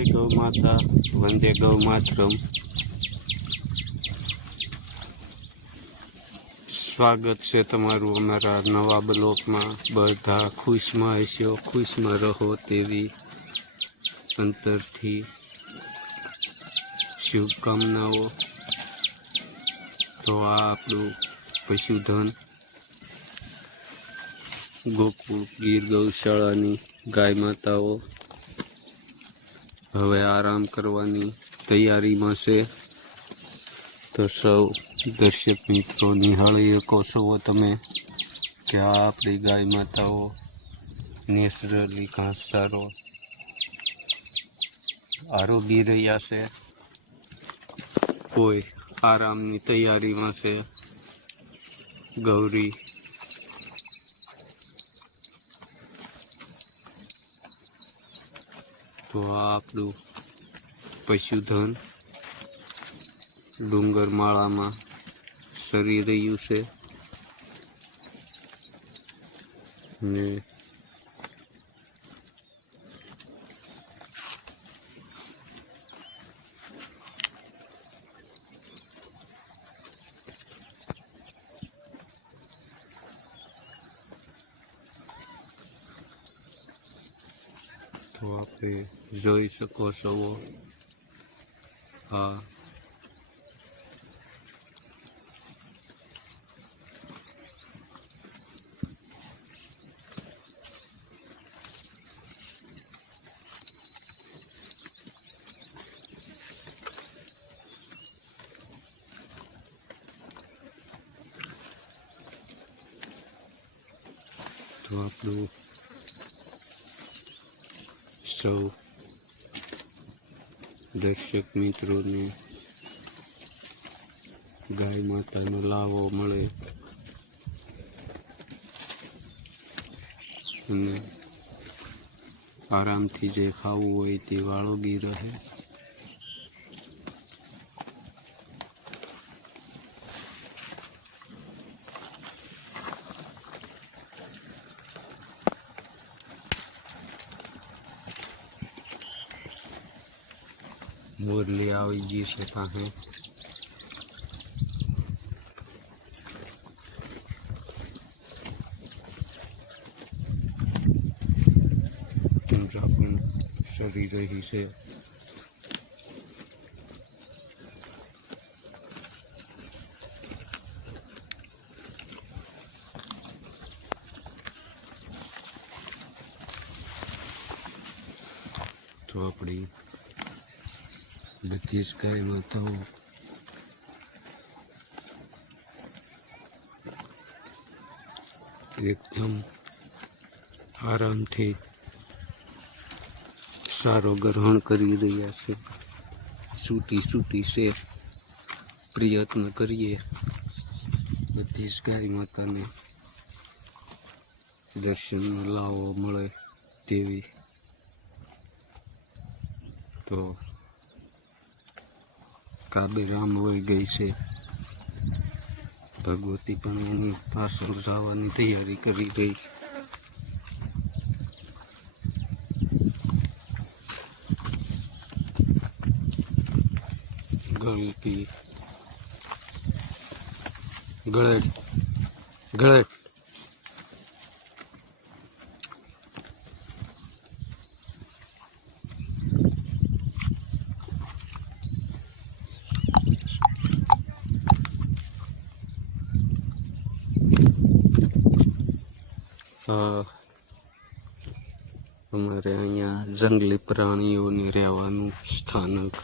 ગૌ માતા, વંદે ગૌ માતરમ. સ્વાગત છે તમારું અમારા નવા બ્લોકમાં. બધા ખુશમાં હશો, ખુશમાં રહો તેવી અંતરથી. શુભકામનાઓ. તો આ આપણું પશુધન, ગોકુળ ગીર ગૌશાળાની ગાય માતાઓ હવે આરામ કરવાની તૈયારીમાં છે. તો સૌ દર્શક મિત્રો નિહાળી શકો છો તમે કે આ આપણી ગાય માતાઓ નેચરલી ઘાસચારો આરોગી રહ્યા છે. કોઈ આરામની તૈયારીમાં છે. ગૌરી તો આ આપણું પશુધન ડુંગર માળામાં સરી રહ્યું છે. ને તો આપણે જોઈ શકો છો. હા. તો આપણું સૌ દર્શક મિત્રોને ગાય માતાનો લાવો મળે. અને આરામથી જે ખાવું હોય તે વાળોગી રહે. મુરલી આવી ગઈ છે પાસે પણ સરી રહી છે તો આપણી બધી જ ગાય માતાઓ એકદમ આરામથી સારો ગ્રહણ કરી રહ્યા છે સૂટી સૂટી છે પ્રયત્ન કરીએ બધી જ ગાય માતાને દર્શન લાવો મળે તેવી તો કાબે રામ વહી ગઈ છે. ભગવતી પણ એની પાછળ જવાની તૈયારી કરી ગઈ. ગળતી ગળેટ ગળેટ અમારે અહીંયા જંગલી પ્રાણીઓને રહેવાનું સ્થાનક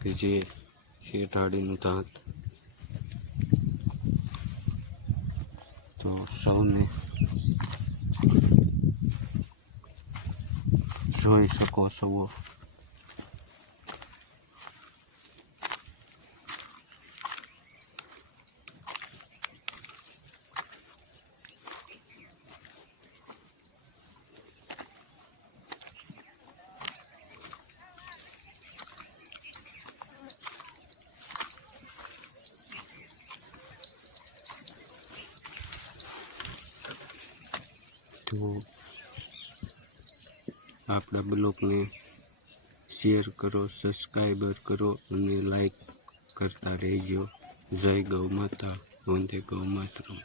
કે જે શેઠાડીનું તાંત તો સૌને જોઈ શકો છો. તો આપણા બ્લોકને શેર કરો સબસ્ક્રાઈબર કરો અને લાઈક કરતા રહેજો. જય ગૌ માતા, વંદે ગૌ માતરમ.